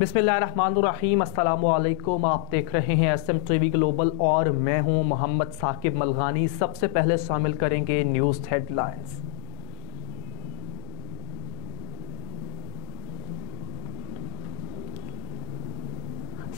बिस्मिल्लाहिर्रहमानिर्रहीम, अस्सलामुअलैकुम। आप देख रहे हैं SMTV ग्लोबल और मैं हूं मोहम्मद साकिब मलगानी। सबसे पहले शामिल करेंगे न्यूज़ हेडलाइंस।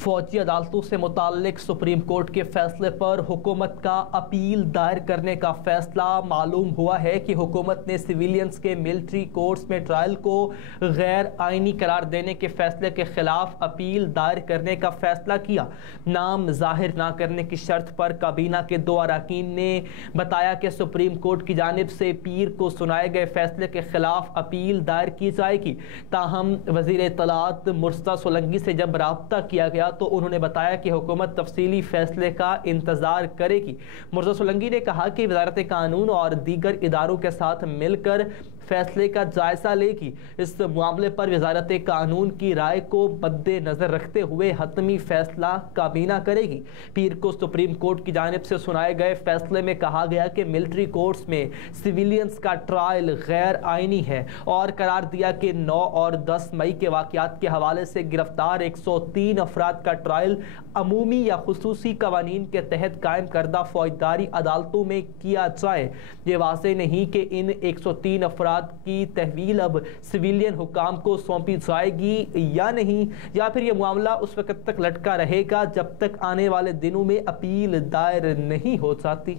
फौजी अदालतों से मुताल्लिक सुप्रीम कोर्ट के फैसले पर हुकूमत का अपील दायर करने का फैसला। मालूम हुआ है कि हुकूमत ने सिविलियंस के मिलिट्री कोर्ट्स में ट्रायल को गैर आइनी करार देने के फैसले के खिलाफ अपील दायर करने का फैसला किया। नाम जाहिर ना करने की शर्त पर काबीना के 2 अरकान ने बताया कि सुप्रीम कोर्ट की जानिब से पीर को सुनाए गए फैसले के खिलाफ अपील दायर की जाएगी। ताहम वज़ीर इत्तलात मुर्तज़ा सोलंकी से जब राब्ता किया गया तो उन्होंने बताया कि हुकूमत तफसीली फैसले का इंतजार करेगी। मुर्तज़ा सोलंकी ने कहा कि वज़ारत कानून और दीगर इदारों के साथ मिलकर फैसले का जायजा लेगी। इस मामले पर वज़ारत कानून की राय को मद्देनजर रखते हुए हतमी फैसला काबीना करेगी। पीर को सुप्रीम कोर्ट की जानिब से सुनाए गए फैसले में कहा गया कि मिलिट्री कोर्ट्स में सिविलियंस का ट्रायल गैर आइनी है और करार दिया कि 9 और 10 मई के वाक़यात के हवाले से गिरफ्तार 103 अफराद का ट्रायल अमूमी या खुसूसी कवानीन के तहत कायम करदा फौजदारी अदालतों में किया जाए। ये वाज़ेह नहीं कि इन 103 अफराद की तहवील अब सिविलियन हुकाम को सौंपी जाएगी या नहीं, या फिर यह मामला उस वक्त तक लटका रहेगा जब तक आने वाले दिनों में अपील दायर नहीं हो जाती।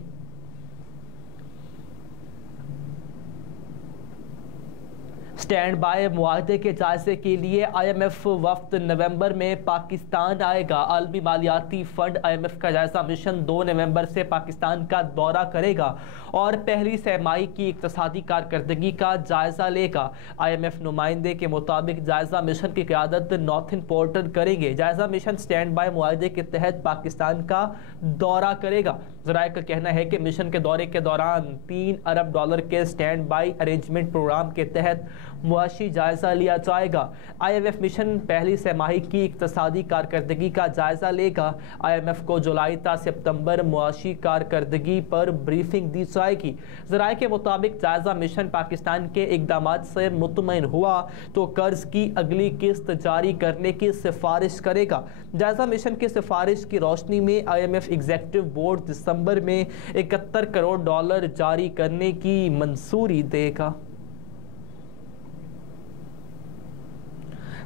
स्टैंड बाय मुआहदे के जायजे के लिए IMF वफ्द नवंबर में पाकिस्तान आएगा। आलमी मालियाती फंड IMF का जायजा मिशन 2 नवंबर से पाकिस्तान का दौरा करेगा और पहली सहमाही की इक्तिसादी कारकर्दगी का जायजा लेगा। IMF नुमाइंदे के मुताबिक जायजा मिशन की क़यादत नॉथिन पोर्टर करेंगे। जायजा मिशन स्टैंड बाय मुआहदे के तहत पाकिस्तान का दौरा करेगा। ज़राए का कहना है कि मिशन के दौरे के दौरान $3 अरब के स्टैंड बाय अरेंजमेंट प्रोग्राम के तहत मुआशी जायजा लिया जाएगा। IMF मिशन पहली सहमाही की इक्तिसादी कारकर्दगी का जायजा लेगा। IMF को जुलाई ता सितंबर मुआशी कारकर्दगी पर ब्रीफिंग दी जाएगी। ज़राए के मुताबिक जायजा मिशन पाकिस्तान के इक़दामात से मुतमईन हुआ तो कर्ज की अगली किस्त जारी करने की सिफारिश करेगा। जायजा मिशन की सिफारिश की रोशनी में IMF एग्जीक्यूटिव बोर्ड दिसंबर में $71 करोड़ जारी करने की मंजूरी देगा।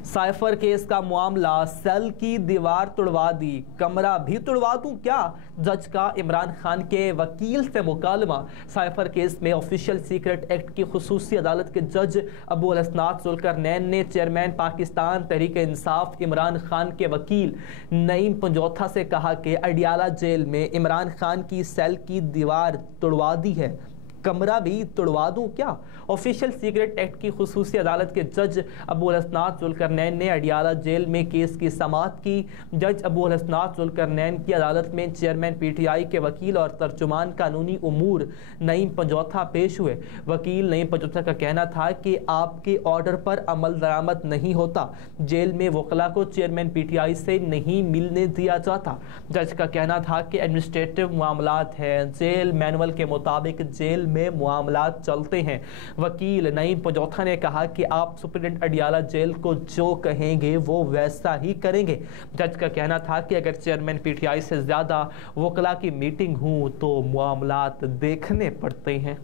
साइफर केस का मामला, सेल की दीवार तुड़वा दी, कमरा भी तुड़वा दूं क्या? जज का इमरान खान के वकील से मुकालमा। साइफर केस में ऑफिशियल सीक्रेट एक्ट की खुसूसी अदालत के जज अबू अलहसनात जुल्करनैन ने चेयरमैन पाकिस्तान तहरीक इंसाफ इमरान खान के वकील नईम पंजोथा से कहा कि अडियाला जेल में इमरान खान की सेल की दीवार तुड़वा दी है, कमरा भी तुड़वा दूं क्या? ऑफिशियल सीक्रेट एक्ट की खुसूसी अदालत के जज अबू अलहसनात जुल्करनैन ने अडियाला जेल में केस की समाअत की। जज अबू अलहसनात जुल्करनैन की अदालत में चेयरमैन PTI के वकील और तर्जुमान कानूनी उमूर नईम पंजोथा पेश हुए। वकील नईम पंजोथा का कहना था कि आपके ऑर्डर पर अमल दरामद नहीं होता। जेल में वकला को चेयरमैन PTI से नहीं मिलने दिया जाता। जज का कहना था कि एडमिनिस्ट्रेटिव मामलात हैं, जेल मैनुअल के मुताबिक जेल में मामलात चलते हैं। वकील नईम पंजोथा ने कहा कि आप सुप्रीडेंट अडियाला जेल को जो कहेंगे वो वैसा ही करेंगे। जज का कहना था कि अगर चेयरमैन PTI से ज्यादा वकला की मीटिंग हो तो मामलात देखने पड़ते हैं।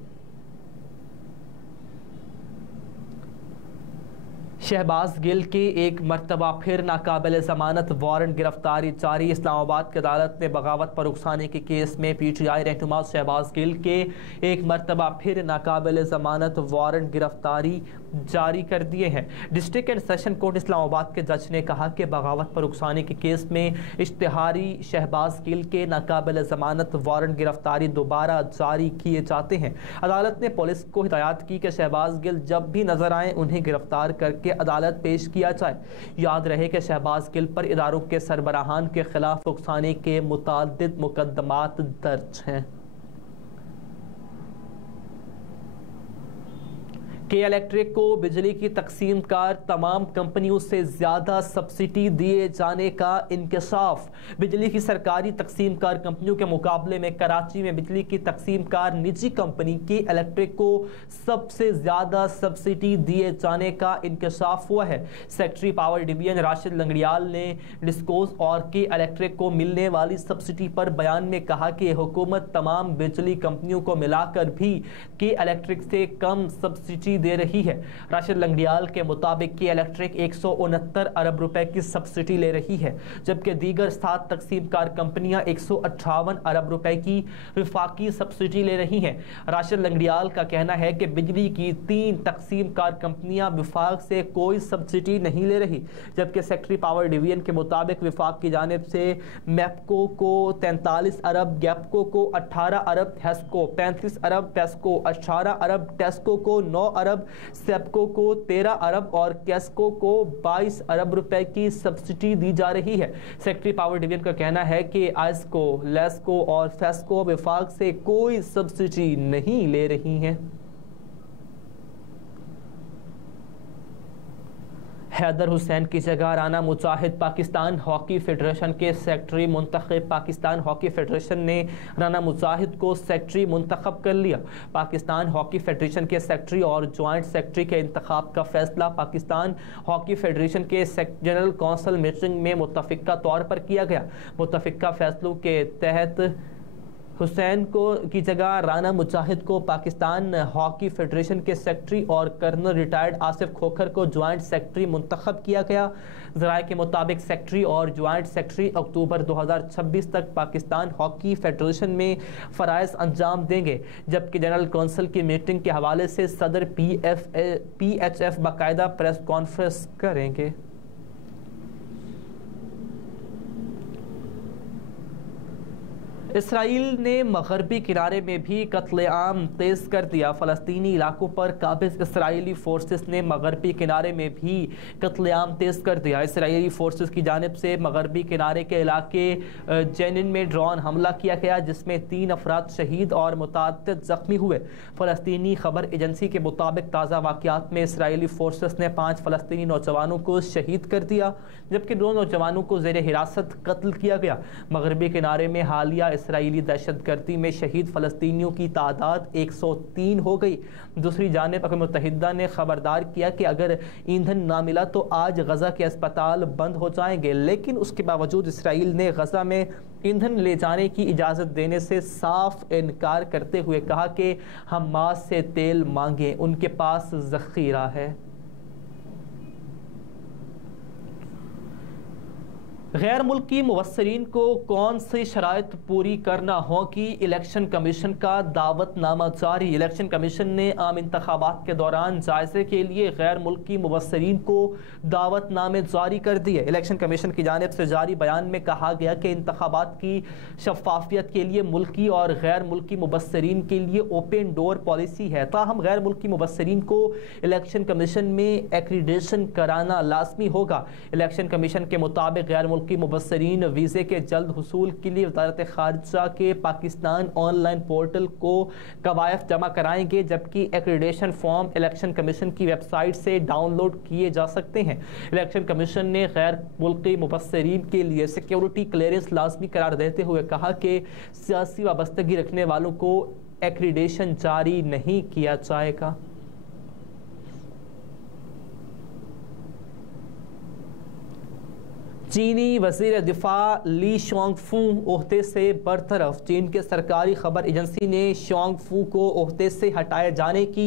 शहबाज गिल की एक मरतबा फिर नाकाबिल ज़मानत वारंट गिरफ्तारी जारी। इस्लामाबाद की अदालत ने बगावत पर उकसाने के केस में PTI रहनुमा शहबाज गिल के एक मरतबा फिर नाकाबिल ज़मानत वारंट गिरफ्तारी जारी कर दिए हैं। District and session court Islamabad के जज ने कहा कि बगावत पर उकसाने के केस में इश्तिहारी शहबाज गिल के नाकाबिल ज़मानत वारंट गिरफ्तारी दोबारा जारी किए जाते हैं। अदालत ने पुलिस को हिदायत की कि शहबाज गिल जब भी नजर आए उन्हें गिरफ्तार करके अदालत पेश किया जाए। याद रहे कि शहबाज गिल पर इदारों के सरबराहान के खिलाफ उकसाने के मुतअद्दिद मुकदमात दर्ज हैं। के इलेक्ट्रिक को बिजली की तकसीम कार तमाम कंपनियों से ज़्यादा सब्सिडी दिए जाने का इंकशाफ। बिजली की सरकारी तकसीम कार कंपनियों के मुकाबले में कराची में बिजली की तकसीम कार निजी कंपनी के इलेक्ट्रिक को सबसे ज़्यादा सब्सिडी दिए जाने का इंकशाफ हुआ है। Secretary power division Rashid Langrial ने डिस्कोस और के इलेक्ट्रिक को मिलने वाली सब्सिडी पर बयान में कहा कि हुकूमत तमाम बिजली कंपनियों को मिलाकर भी के इलेक्ट्रिक से कम सब्सिडी दे रही है। राशिद लंगड़ियाल के मुताबिक के इलेक्ट्रिक 169 अरब रुपए की सब्सिडी ले रही है, जबकि दीगर 7 तकसीम कार कंपनियां 158 अरब रुपए की विफाकी सब्सिडी ले रही हैं। राशिद लंगड़ियाल का कहना है कि बिजली की 3 तकसीम कार कंपनियां विफाक से कोई सब्सिडी नहीं ले रही, जबकि सेक्रेटरी पावर डिवीजन के मुताबिक विफाक की जानिब से मैपको को 43 अरब, गैपको को 18 अरब, हेस्को 35 अरब, टेस्को 18 अरब, टेस्को को 9 अरब, सेप्को को 13 अरब और कैस्को को 22 अरब रुपए की सब्सिडी दी जा रही है। सेक्रेटरी पावर डिवीजन का कहना है कि आइस्को, लेस्को और फेस्को विफाक से कोई सब्सिडी नहीं ले रही हैं। हैदर हुसैन की जगह राना मुजाहिद पाकिस्तान हॉकी फेडरेशन के सेक्रेटरी मुंतखब। पाकिस्तान हॉकी फेडरेशन ने राना मुजाहिद को सेक्रेटरी मुंतखब कर लिया। पाकिस्तान हॉकी फेडरेशन के सेक्रेटरी और ज्वाइंट सेक्रेटरी के इंतखाब का फैसला पाकिस्तान हॉकी फेडरेशन के जनरल कौंसिल मीटिंग में मुत्तफिका तौर पर किया गया। मुत्तफिका फैसलों के तहत हुसैन को की जगह राना मुजाहिद को पाकिस्तान हॉकी फेडरेशन के सेक्रेटरी और कर्नल रिटायर्ड आसिफ खोखर को ज्वाइंट सेक्रेटरी मुंतखब किया गया। ज़राए के मुताबिक सेक्रेटरी और ज्वाइंट सेक्रेटरी अक्टूबर 2026 तक पाकिस्तान हॉकी फेडरेशन में फ़राइज़ अंजाम देंगे, जबकि जनरल कौंसिल की मीटिंग के हवाले से सदर PHF बाकायदा प्रेस कॉन्फ्रेंस करेंगे। इसराइल ने मगरबी किनारे में भी कत्लेआम तेज़ कर दिया। फ़लस्तीनी इलाकों पर काबिज़ इसराइली फोर्सेस ने मगरबी किनारे में भी कत्लेआम तेज़ कर दिया। इसराइली फोर्सेस की जानिब से मगरबी किनारे के इलाके जेनिन में ड्रोन हमला किया गया, जिसमें 3 अफराद शहीद और मुतअद्दिद ज़ख्मी हुए। फ़लस्तीनी खबर एजेंसी के मुताबिक ताज़ा वाक़यात में इसराइली फोर्सेस ने 5 फ़लस्तीनी नौजवानों को शहीद कर दिया, जबकि 2 नौजवानों को ज़ेर हिरासत कत्ल किया गया। मगरबी किनारे में हालिया इसराइली दहशतगर्दी में शहीद फ़लस्तीनियों की तादाद 103 हो गई। दूसरी जानिब अक़वाम मुत्तहिदा ने खबरदार किया कि अगर ईंधन ना मिला तो आज गज़ा के अस्पताल बंद हो जाएंगे, लेकिन उसके बावजूद इसराइल ने गज़ा में ईंधन ले जाने की इजाज़त देने से साफ इनकार करते हुए कहा कि हमास से तेल मांगे, उनके पास ज़ख़ीरा है। गैर मुल्की मुबस्सिरीन को कौन सी शराइत पूरी करना होगी, इलेक्शन कमीशन का दावतनामा जारी। इलेक्शन कमीशन ने आम इंतखाबात के दौरान जायजे के लिए गैर मुल्की मुबस्सिरीन को दावतनामे जारी कर दिए। इलेक्शन कमीशन की जानिब से जारी बयान में कहा गया कि इंतखाबात की शफाफियत के लिए मुल्की और गैर मुल्की मुबस्सिरीन के लिए ओपन डोर पॉलिसी है, ताहम गैर मुल्की मुबस्सिरीन को इलेक्शन कमीशन में एक्रीडेशन कराना लाजमी होगा। इलेक्शन कमीशन के मुताबिक गैर मुल्की मुबस्सिरीन वीज़े के जल्द हुसूल के लिए वज़ारत ख़ारिजा के पाकिस्तान ऑनलाइन पोर्टल को कवायद जमा कराएंगे, जबकि एक्रीडेशन फॉर्म इलेक्शन कमीशन की वेबसाइट से डाउनलोड किए जा सकते हैं। इलेक्शन कमीशन ने गैर मुल्की मुबस्सिरीन के लिए सिक्योरिटी क्लियरेंस लाजमी करार देते हुए कहा कि सियासी वाबस्तगी रखने वालों को एक्रीडेशन जारी नहीं किया जाएगा। चीनी वज़ीर दिफा ली शोंगफू ओहदे से बरतरफ। चीन के सरकारी खबर एजेंसी ने शोंगफू को ओहदे से हटाए जाने की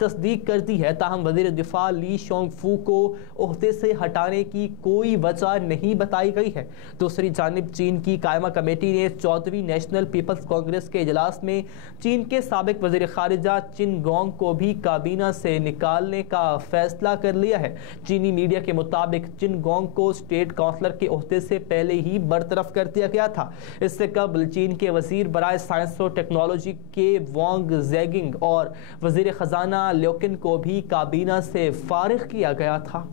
तस्दीक कर दी है, ताहम वज़ीर दिफा ली शोंगफू को ओहदे से हटाने की कोई वजह नहीं बताई गई है। दूसरी जानिब चीन की कायमा कमेटी ने 14वीं नेशनल पीपल्स कांग्रेस के इजलास में चीन के साबिक वज़ीर ख़ारिजा चिन गोंग को भी काबीना से निकालने का फैसला कर लिया है। चीनी मीडिया के मुताबिक चिन गोंग को स्टेट काउंसलर के ओहदे से पहले ही बरतरफ कर दिया गया था। इससे कबल चीन के वजीर बराए साइंस और टेक्नोलॉजी के वांग जेगिंग और वजीर खजाना ल्योकिन को भी काबीना से फारिग किया गया था।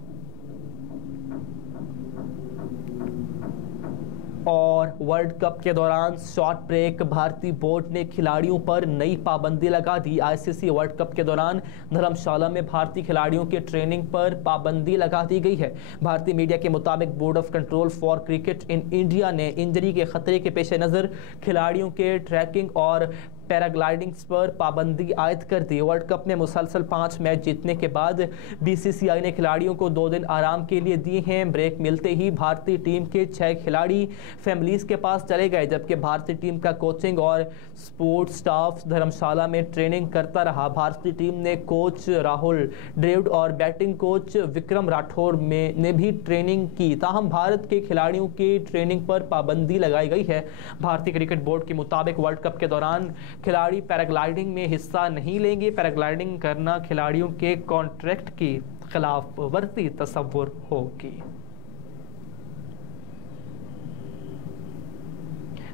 और वर्ल्ड कप के दौरान शॉर्ट ब्रेक भारतीय बोर्ड ने खिलाड़ियों पर नई पाबंदी लगा दी। आईसीसी वर्ल्ड कप के दौरान धर्मशाला में भारतीय खिलाड़ियों के ट्रेनिंग पर पाबंदी लगा दी गई है। भारतीय मीडिया के मुताबिक board of control for cricket in India ने इंजरी के खतरे के पेश नज़र खिलाड़ियों के ट्रैकिंग और पैराग्लाइडिंग्स पर पाबंदी आयद कर दी। वर्ल्ड कप में मुसलसल 5 मैच जीतने के बाद बीसीसीआई ने खिलाड़ियों को 2 दिन आराम के लिए दिए हैं। ब्रेक मिलते ही भारतीय टीम के 6 खिलाड़ी फैमिलीज के पास चले गए, जबकि भारतीय टीम का कोचिंग और स्पोर्ट्स स्टाफ धर्मशाला में ट्रेनिंग करता रहा। भारतीय टीम ने कोच राहुल द्रविड़ और बैटिंग कोच विक्रम राठौर ने भी ट्रेनिंग की। ताहम भारत के खिलाड़ियों की ट्रेनिंग पर पाबंदी लगाई गई है। भारतीय क्रिकेट बोर्ड के मुताबिक वर्ल्ड कप के दौरान खिलाड़ी पैराग्लाइडिंग में हिस्सा नहीं लेंगे। पैराग्लाइडिंग करना खिलाड़ियों के कॉन्ट्रैक्ट की खिलाफ वर्जी तस्वुर होगी।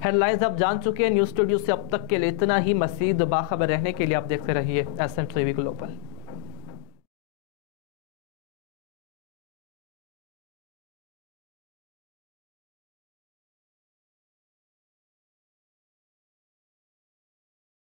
हेडलाइंस आप जान चुके हैं। न्यूज़ स्टूडियो से अब तक के लिए इतना ही। मज़ीद बाखबर रहने के लिए आप देखते रहिए SM टीवी ग्लोबल।